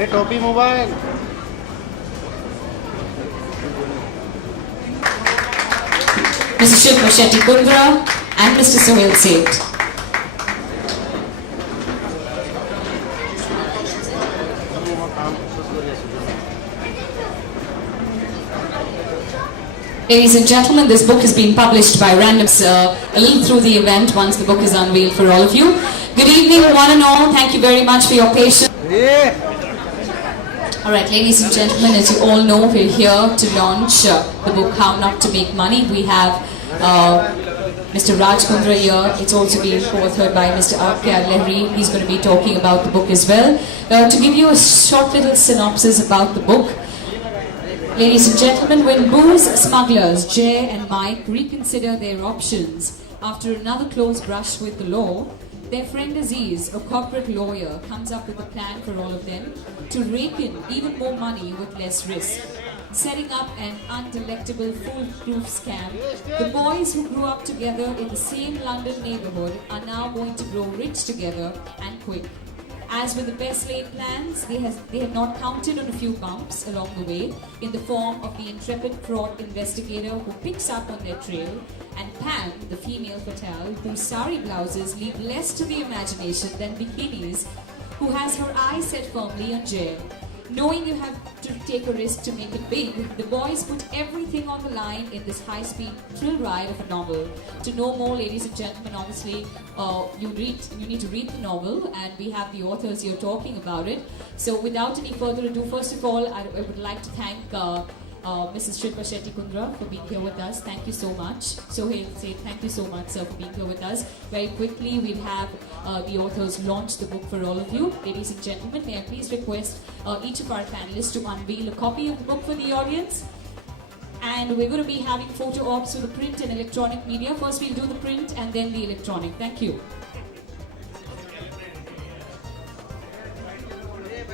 ये टोपी mobile Mr. Shilpa Shetty Kundra and Mr. Sohail Seth. Ladies and gentlemen, this book is being published by Randoms a little through the event once the book is unveiled for all of you. Good evening, one and all. Thank you very much for your patience. Alright, ladies and gentlemen, as you all know, we're here to launch the book How Not to Make Money. We have Mr. Raj Kundra here. It's also being co-authored by Mr. R.K. Lehri. He's going to be talking about the book as well. To give you a short little synopsis about the book. Ladies and gentlemen, when booze smugglers Jay and Mike reconsider their options after another close brush with the law, their friend Aziz, a corporate lawyer, comes up with a plan for all of them to rake in even more money with less risk. Setting up an undelectable foolproof scam, the boys who grew up together in the same London neighborhood are now going to grow rich together and quick. As with the best laid plans, they have not counted on a few bumps along the way in the form of the intrepid fraud investigator who picks up on their trail, and Pam, the female fatale, whose sari blouses leave less to the imagination than bikinis, who has her eyes set firmly on Jay. Knowing you have to take a risk to make it big, the boys put everything on the line in this high-speed thrill ride of a novel. To know more, ladies and gentlemen, obviously, you need to read the novel, and we have the authors here talking about it. So without any further ado, first of all, I would like to thank Mrs. Shilpa Shetty Kundra for being here with us. Thank you so much. Sohail Seth, thank you so much, sir, for being here with us. Very quickly, we'll have the authors launch the book for all of you. Ladies and gentlemen, may I please request each of our panelists to unveil a copy of the book for the audience. And we're going to be having photo ops for the print and electronic media. First, we'll do the print and then the electronic. Thank you.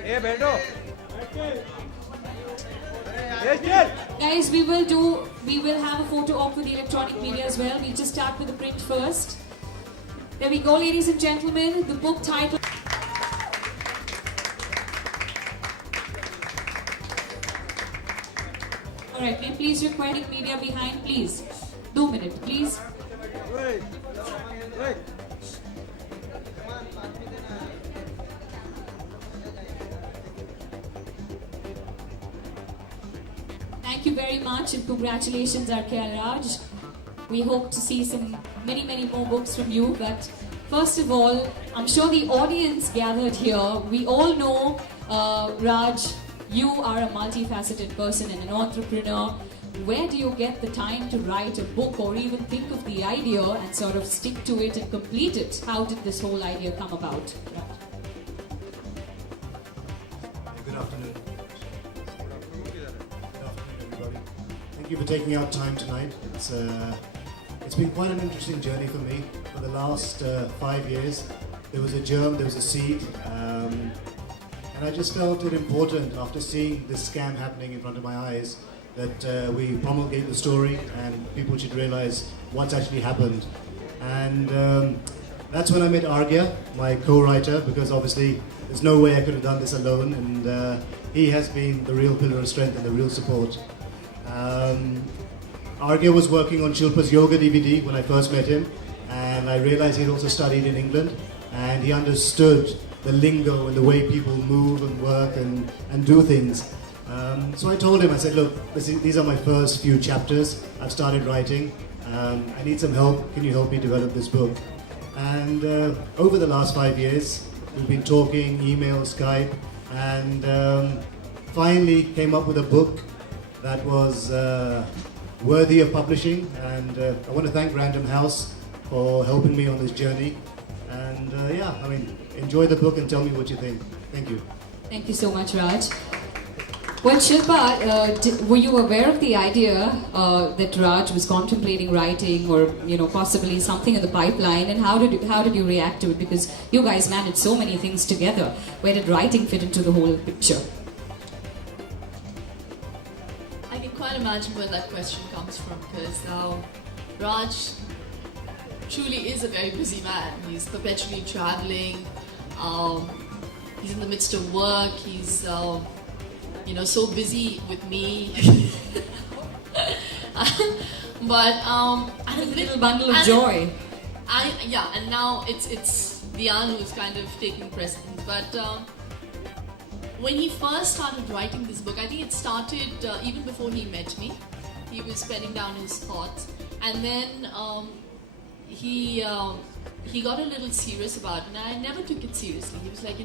Hey, Beto. Guys, we will have a photo op for the electronic media as well. We'll just start with the print first. There we go, ladies and gentlemen. The book title. Alright, may I please request media behind, please. 2 minutes, please. Thank you very much and congratulations, R.K. Raj. We hope to see many more books from you. But first of all, I'm sure the audience gathered here, we all know, Raj, you are a multifaceted person and an entrepreneur. Where do you get the time to write a book or even think of the idea and sort of stick to it and complete it? How did this whole idea come about? Raj? Good afternoon. Everybody. Thank you for taking out time tonight. It's been quite an interesting journey for me. For the last 5 years, there was a germ, there was a seed, and I just felt it important after seeing this scam happening in front of my eyes that we promulgate the story and people should realize what's actually happened. And that's when I met Argya, my co-writer, because obviously there's no way I could have done this alone, and he has been the real pillar of strength and the real support. Argya was working on Shilpa's yoga DVD when I first met him, and I realized he'd also studied in England, and he understood the lingo and the way people move and work and do things. So I told him, I said, look, these are my first few chapters. I've started writing. I need some help. Can you help me develop this book? And over the last 5 years, we've been talking, email, Skype, and finally came up with a book that was worthy of publishing. And I want to thank Random House for helping me on this journey. And enjoy the book and tell me what you think. Thank you. Thank you so much, Raj. Well, Shilpa, were you aware of the idea that Raj was contemplating writing, or possibly something in the pipeline? And how did you react to it? Because you guys managed so many things together. Where did writing fit into the whole picture? I can quite imagine where that question comes from, because Raj truly is a very busy man. He's perpetually traveling. he's in the midst of work. He's so busy with me. But and a little bundle of joy. And now it's Dian who's kind of taking precedence. But when he first started writing this book, I think it started even before he met me. He was penning down his thoughts, and then he got a little serious about it, and I never took it seriously. He was like,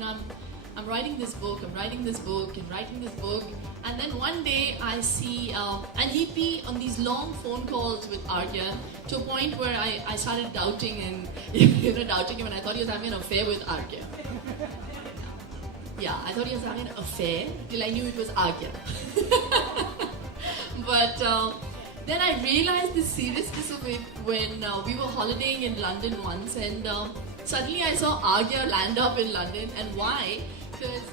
I'm writing this book, and writing this book, and then one day I see, and he'd be on these long phone calls with Arya to a point where I started doubting him, and I thought he was having an affair with Arya. Yeah, I thought he was having an affair till I knew it was Arya. But then I realized the seriousness of it when we were holidaying in London once, and suddenly I saw Arya land up in London. And why? Because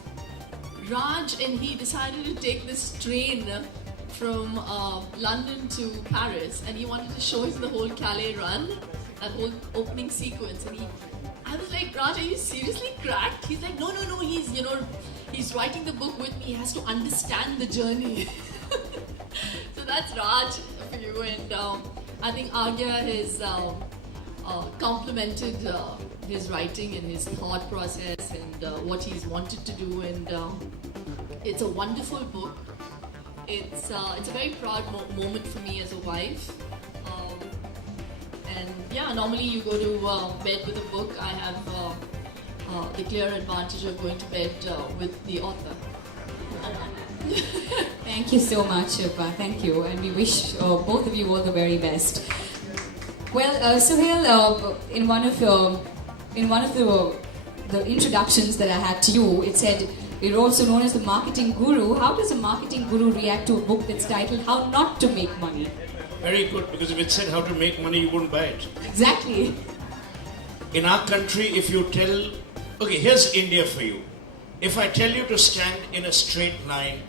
Raj and he decided to take this train from London to Paris, and he wanted to show us the whole Calais run, that whole opening sequence. And I was like, Raj, are you seriously cracked? He's like, no, he's writing the book with me. He has to understand the journey. So that's Raj for you, and I think Arya has complemented his writing and his thought process and what he's wanted to do, and it's a wonderful book. It's a very proud moment for me as a wife. And yeah, normally you go to bed with a book. I have the clear advantage of going to bed with the author. Thank you so much, Shilpa. Thank you, and we wish both of you all the very best. Well, Suhail, in one of the introductions that I had to you, it said you're also known as the marketing guru. How does a marketing guru react to a book that's titled "How Not to Make Money"? Very good, because if it said how to make money, you wouldn't buy it. Exactly. In our country, if you tell... Okay, here's India for you. If I tell you to stand in a straight line,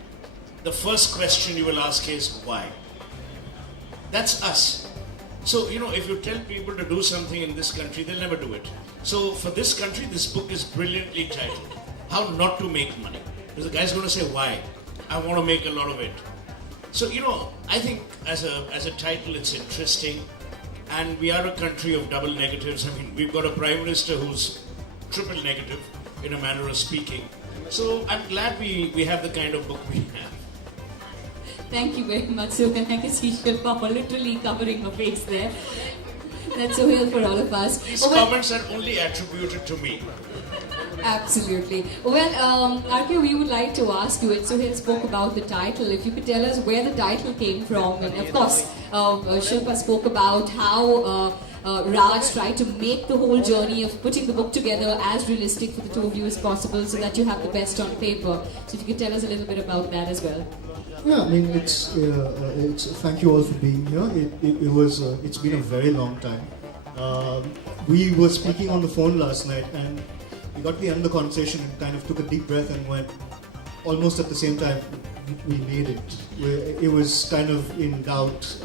the first question you will ask is, why? That's us. So, if you tell people to do something in this country, they'll never do it. So, for this country, this book is brilliantly titled, How Not to Make Money. Because the guy's going to say, why? I want to make a lot of it. So, I think as a title, it's interesting. And we are a country of double negatives. I mean, we've got a Prime Minister who's triple negative, in a manner of speaking. So, I'm glad we have the kind of book we have. Thank you very much, Suhail. I can see Shilpa literally covering her face there. That's Suhail for all of us. These comments are only attributed to me. Absolutely. Well, Arke, we would like to ask you, and Suhail spoke about the title. If you could tell us where the title came from, and of course, Shilpa spoke about how Raj tried to make the whole journey of putting the book together as realistic for the two of you as possible, so that you have the best on paper. So if you could tell us a little bit about that as well. Yeah, I mean, it's thank you all for being here. It's been a very long time. We were speaking on the phone last night, and we got to the end of the conversation and kind of took a deep breath and went, almost at the same time, we made it. It was kind of in doubt,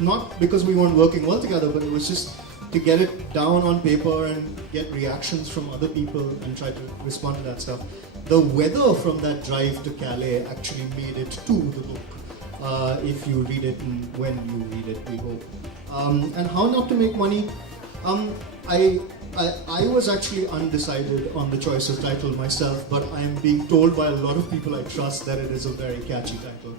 not because we weren't working well together, but it was just to get it down on paper and get reactions from other people and try to respond to that stuff. The weather from that drive to Calais actually made it to the book, if you read it and when you read it, we hope. And How Not to Make Money, I was actually undecided on the choice of title myself, but I am being told by a lot of people I trust that it is a very catchy title.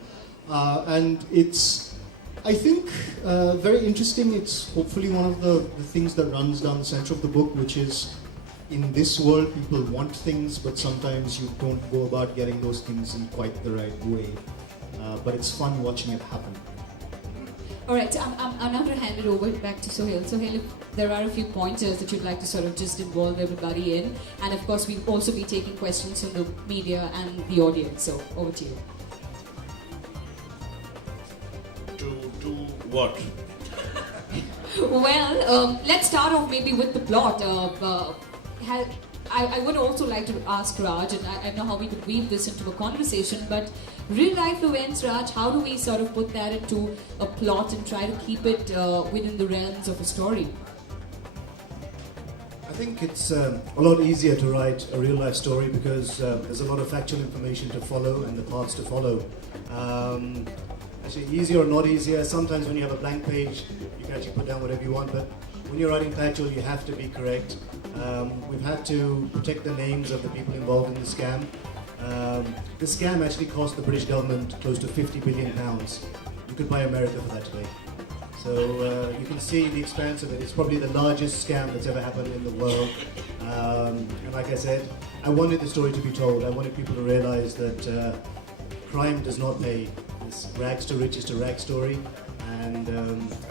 And it's, I think, very interesting. It's hopefully one of the things that runs down the center of the book, which is, in this world, people want things, but sometimes you don't go about getting those things in quite the right way. But it's fun watching it happen. All right, so I'm now going to hand it over back to Suhail. Suhail, if there are a few pointers that you'd like to sort of just involve everybody in, and of course we'll also be taking questions from the media and the audience. So over to you. To what? Well, let's start off maybe with the plot. I would also like to ask Raj, and I know how we could weave this into a conversation, but real life events, Raj, how do we sort of put that into a plot and try to keep it within the realms of a story? I think it's a lot easier to write a real life story because there's a lot of factual information to follow and the paths to follow. Actually, easier or not easier, sometimes when you have a blank page, you can actually put down whatever you want, but when you're writing factual, you have to be correct. We've had to protect the names of the people involved in the scam. The scam actually cost the British government close to £50 billion. You could buy America for that today. So you can see the expanse of it. It's probably the largest scam that's ever happened in the world. And like I said, I wanted the story to be told. I wanted people to realize that crime does not pay. This rags to riches to rags story. And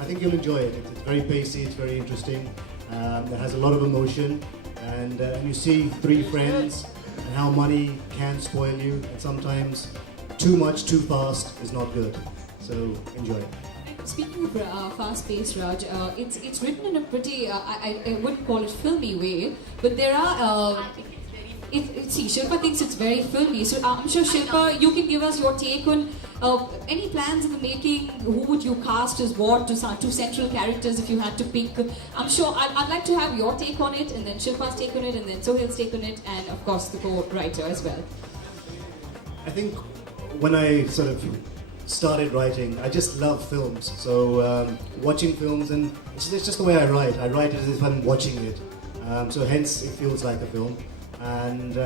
I think you'll enjoy it. It's very pacey, it's very interesting. It has a lot of emotion. And you see three friends and how money can spoil you. And sometimes too much, too fast is not good. So enjoy it. Speaking of fast-paced, Raj, it's written in a pretty, I wouldn't call it filmy way, but there are, see, Shilpa thinks it's very filmy, so I'm sure Shilpa, you can give us your take on any plans in the making, who would you cast as what, two central characters if you had to pick. I'm sure, I'd like to have your take on it, and then Shilpa's take on it, and then Sohail's take on it, and of course the co-writer as well. I think when I sort of started writing, I just love films. So watching films, and it's just the way I write. I write it as if I'm watching it. So hence it feels like a film. And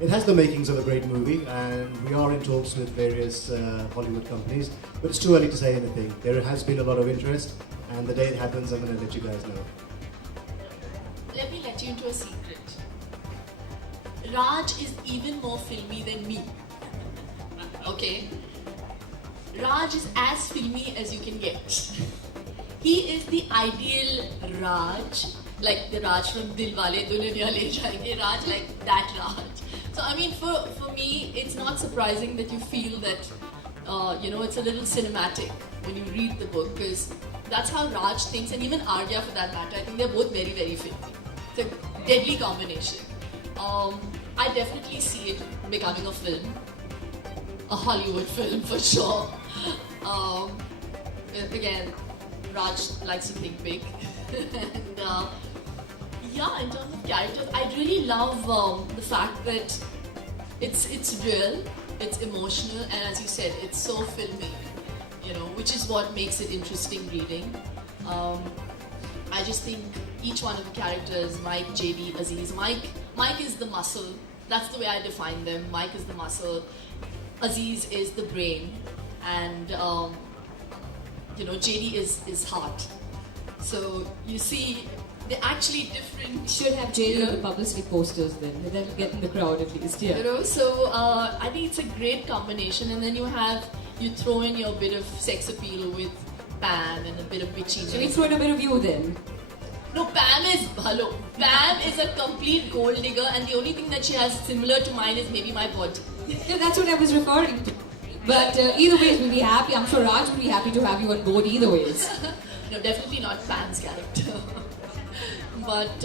it has the makings of a great movie, and we are in talks with various Hollywood companies, but it's too early to say anything. There has been a lot of interest, and the day it happens, I'm going to let you guys know. Let me let you into a secret. Raj is even more filmy than me. Okay? Raj is as filmy as you can get. He is the ideal Raj, like the Raj from Dilwale Dulhaniya Le Jayenge, Raj like that Raj. So I mean, for me, it's not surprising that you feel that, it's a little cinematic when you read the book, because that's how Raj thinks, and even Arya for that matter. I think they're both very, very filmy. It's a deadly combination. I definitely see it becoming a film. A Hollywood film for sure. Again, Raj likes to think big. And yeah, in terms of characters, I really love the fact that it's real, it's emotional, and as you said, it's so filmy, which is what makes it interesting reading. I just think each one of the characters, Mike, JD, Aziz, Mike is the muscle. That's the way I define them. Mike is the muscle. Aziz is the brain, and JD is heart. So you see, they're actually different. Should have JD on the publicity posters then. That'll get in the crowd at least, yeah. So I think it's a great combination, and then you throw in your bit of sex appeal with Pam and a bit of bitchiness. Shall we throw in a bit of you then? No, Pam is a complete gold digger, and the only thing that she has similar to mine is maybe my body. Yeah, that's what I was referring to. But either way, we'll be happy. I'm sure Raj will be happy to have you on board either ways. No, definitely not Pam's character. But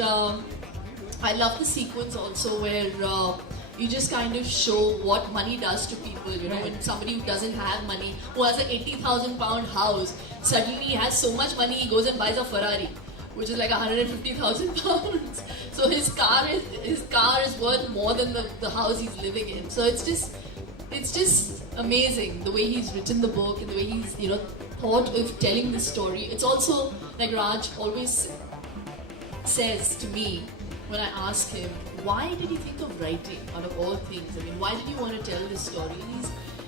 I love the sequence also where you just kind of show what money does to people. Right. When somebody who doesn't have money, who has an 80,000 pound house, suddenly he has so much money, he goes and buys a Ferrari, which is like 150,000 pounds. So his car is worth more than the house he's living in. So it's just amazing the way he's written the book and the way he's thought of telling the story. It's also like Raj always says to me when I ask him, why did he think of writing out of all things? I mean, why did you want to tell this story?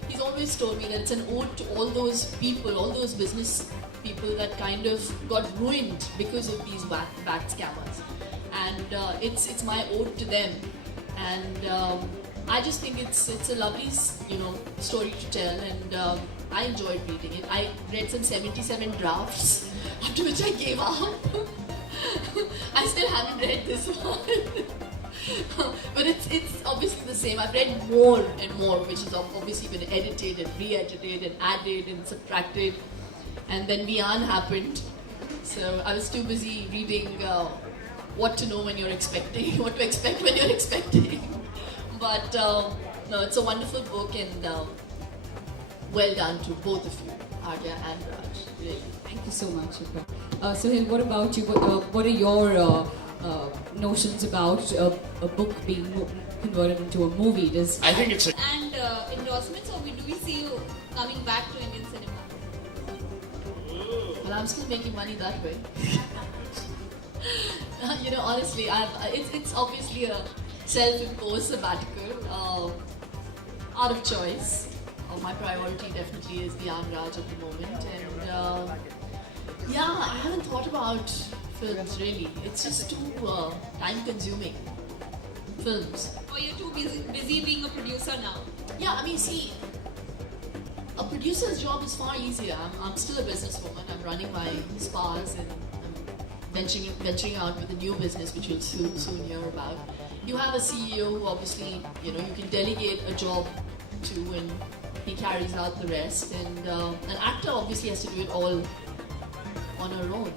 He's always told me that it's an ode to all those people, all those business people that kind of got ruined because of these back scammers, and it's my ode to them. And I just think it's a lovely story to tell, and I enjoyed reading it. I read some 77 drafts, after which I gave up. I still haven't read this one. But it's obviously the same. I've read more and more, which has obviously been edited and re-edited and added and subtracted. And then Beyond happened. So I was too busy reading what to know when you're expecting, what to expect when you're expecting. But no, it's a wonderful book, and well done to both of you, Arya and Raj. Really. Thank you so much. Sohail, what about you? What are your notions about a book being converted into a movie? Does I think it's a And endorsements, or do we see you coming back to Indian cinema? Well, I'm still making money that way. Honestly, it's obviously a self-imposed sabbatical, out of choice. My priority definitely is Gyan Raj at the moment, and I haven't thought about films really. It's just too time-consuming. Films. Or you're too busy being a producer now? Yeah, I mean, see, a producer's job is far easier. I'm still a businesswoman. I'm running my spas and I'm venturing out with a new business, which you'll soon hear about. You have a CEO who obviously, you can delegate a job to, and he carries out the rest. And an actor obviously has to do it all on her own.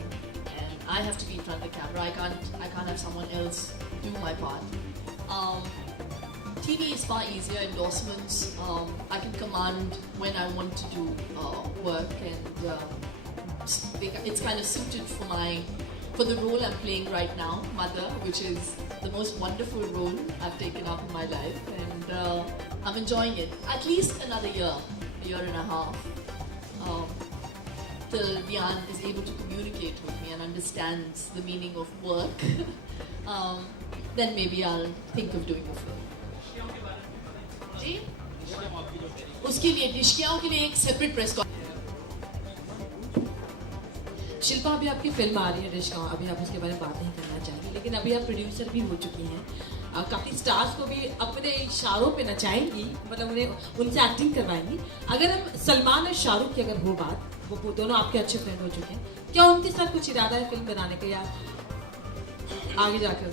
And I have to be in front of the camera. I can't have someone else do my part. TV is far easier, endorsements, I can command when I want to do work, and it's kind of suited for the role I'm playing right now, Mother, which is the most wonderful role I've taken up in my life, and I'm enjoying it. At least another year and a half, till Gyan is able to communicate with me and understands the meaning of work. Then maybe I'll think of doing a film. जी? उसके लिए डिशकियाओं के लिए एक separate press Shilpa, अभी आपकी film आ रही है डिशका, अभी आप उसके बारे में बात नहीं करना चाहेंगे, लेकिन अभी आप प्रोड्यूसर भी हो चुकी हैं, काफ़ी स्टार्स को भी अपने इशारों पे नचाएंगी, मतलब उन्हें उनसे एक्टिंग करवाएंगी. अगर हम सलमान और शाहरुख की अगर हो बात, वो दोनों आपके अच्छे फ्रेंड हो चुके हैं, क्या उनके साथ कुछ इरादा है फिल्म बनाने का या आगे जाकर?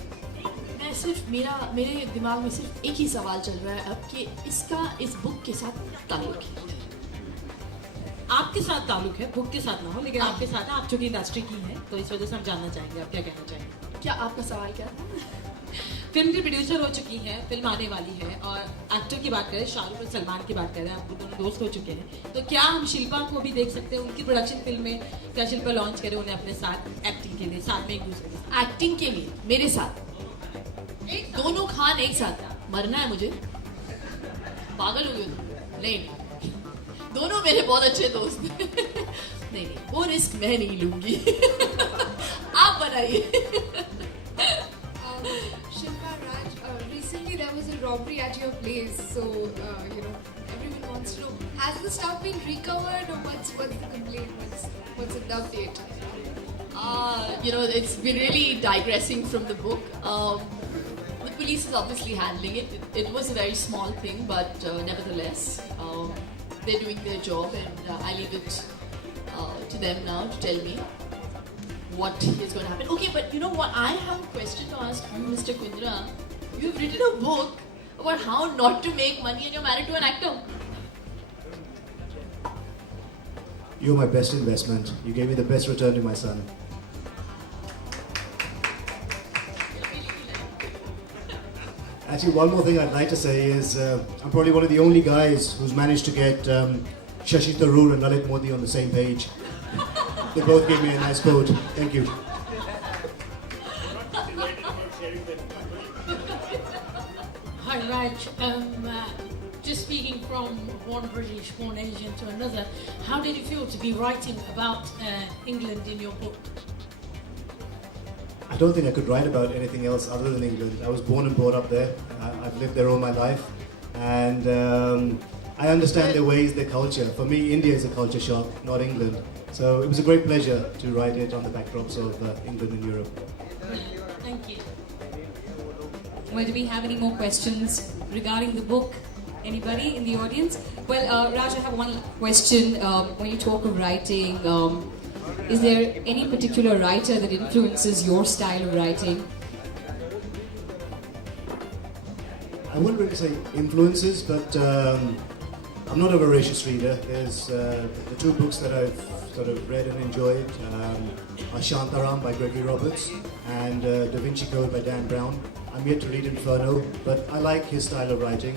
मैं सिर्फ मेरे दिमाग में सिर्फ एक ही सवाल चल रहा है अब कि इसका इस बुक के साथ ताल्लुक है. आपके साथ ताल्लुक है, बुक के साथ ना हो, लेकिन आपके साथ है, आप चूंकि इंडस्ट्री की हैं, तो इस वजह से हम जानना चाहेंगे आप क्या कहना चाहेंगे. क्या आपका सवाल क्या था? फिल्म की प्रोड्यूसर हो चुकी हैं, फिल्म आने वाली है, और एक्टर की बात करें, शाहरुख और सलमान की बात करें, आप दोनों दोस्त हो चुके हैं, तो क्या हम शिल्पा को भी देख सकते हैं उनकी प्रोडक्शन फिल्म में? क्या शिल्पा लॉन्च करे उन्हें अपने साथ एक्टिंग के लिए, साथ में एक दूसरे के साथ? एक्टिंग के लिए मेरे साथ दोनों खान एक साथ. मरना है मुझे? पागल हो गए? नहीं, दोनों मेरे बहुत अच्छे दोस्त हैं. नहीं, वो रिस्क मैं नहीं लूंगी. आप बनाइए. Shilpa, Raj, recently there was a robbery at your place, so everyone wants to know, has the stuff been recovered, or what's the complaint? What's the update? It's been really digressing from the book. The police is obviously handling it. It was a very small thing, but nevertheless, they're doing their job, and I leave it to them now to tell me what is going to happen. Okay, but you know what? I have a question to ask you, Mr. Kundra. You've written a book about how not to make money, and you're married to an actor. You're my best investment. You gave me the best return to my son. Actually, one more thing I'd like to say is I'm probably one of the only guys who's managed to get Shashi Tharoor and Lalit Modi on the same page. They both gave me a nice quote. Thank you. Hi Raj, just speaking from one British, one Asian to another, how did it feel to be writing about England in your book? I don't think I could write about anything else other than England. I was born and brought up there. I've lived there all my life. And I understand their ways, their culture. For me, India is a culture shock, not England. So it was a great pleasure to write it on the backdrops of England and Europe. Thank you. Well, do we have any more questions regarding the book? Anybody in the audience? Well, Raj, I have one question. When you talk of writing, is there any particular writer that influences your style of writing? I wouldn't really say influences, but I'm not a voracious reader. There's the two books that I've sort of read and enjoyed are Shantaram by Gregory Roberts and Da Vinci Code by Dan Brown. I'm yet to read Inferno, but I like his style of writing.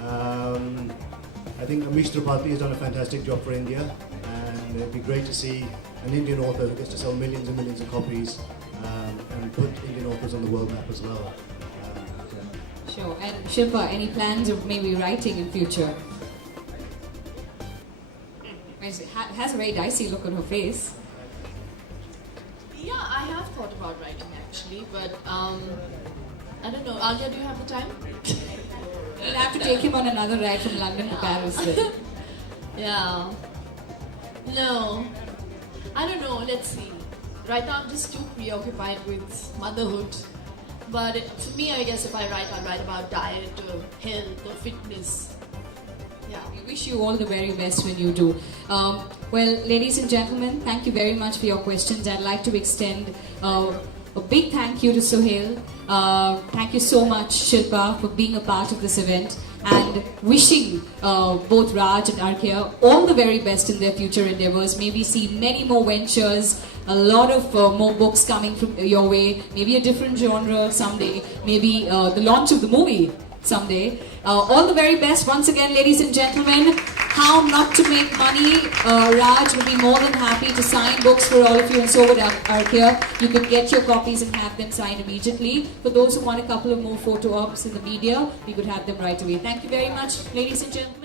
I think Amish Tripathi has done a fantastic job for India, and it'd be great to see an Indian author who gets to sell millions and millions of copies and put Indian authors on the world map as well. Sure. And Shilpa, any plans of maybe writing in future? Has a very dicey look on her face. Yeah, I have thought about writing actually, but I don't know. Alia, do you have the time? We'll have to take him on another ride from London to Paris then. Yeah. No. I don't know. Let's see. Right now I'm just too preoccupied with motherhood. But for me, I guess if I write, I'll write about diet or health or fitness. Yeah. We wish you all the very best when you do. Well, ladies and gentlemen, thank you very much for your questions. I'd like to extend a big thank you to Sohail. Thank you so much, Shilpa, for being a part of this event, and wishing both Raj and Arkia all the very best in their future endeavors. Maybe see many more ventures, a lot of more books coming from your way, maybe a different genre someday, maybe the launch of the movie someday. All the very best once again, ladies and gentlemen. How Not to Make Money. Raj will be more than happy to sign books for all of you, and so would Arkia. You can get your copies and have them signed immediately. For those who want a couple of more photo ops in the media, we could have them right away. Thank you very much, ladies and gentlemen.